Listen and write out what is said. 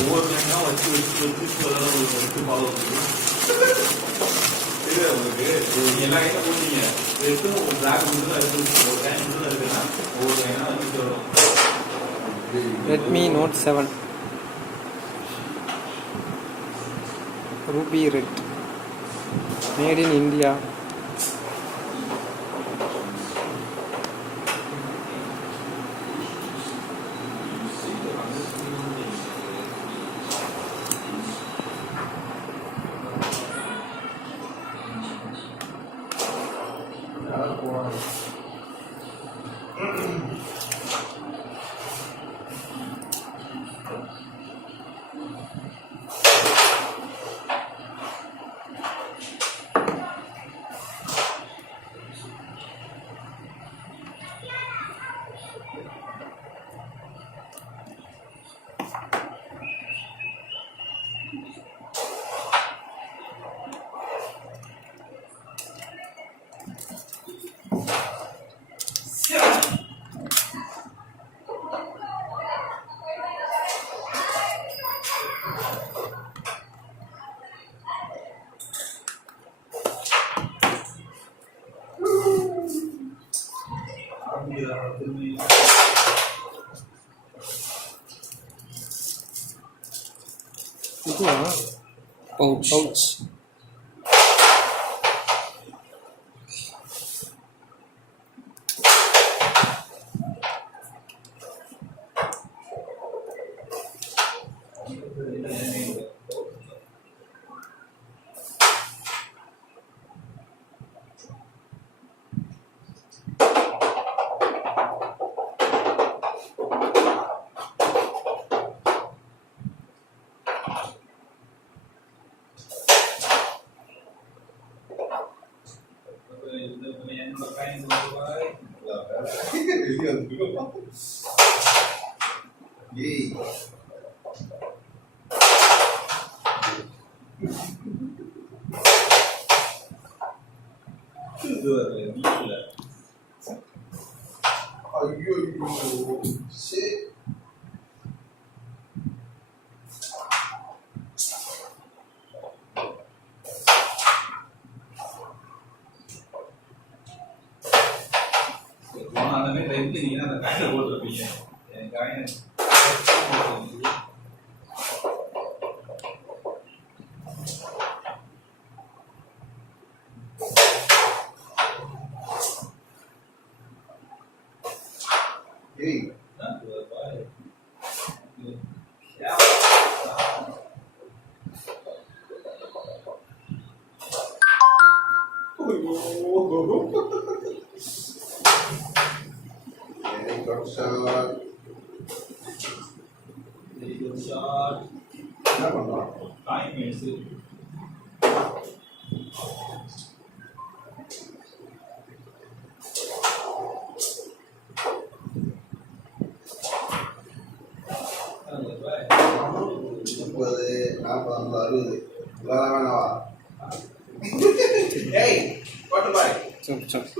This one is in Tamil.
ஒவ்வொரு லைனாக வச்சு வச்சு வச்சு வச்சு ஃபாலோ பண்ணுவோம். இது உங்களுக்கு எல்லா லைனும் போட்டீங்க எடுத்து பிளாக் மட்டும் தான் இருக்கு, ஒரு லைன் மட்டும் தான் இருக்குன்னா ஒவ்வொரு லைனாக வச்சுட்டு வரும். Redmi Note 7 Ruby Red, made in India. Pouch. Hey, what about it?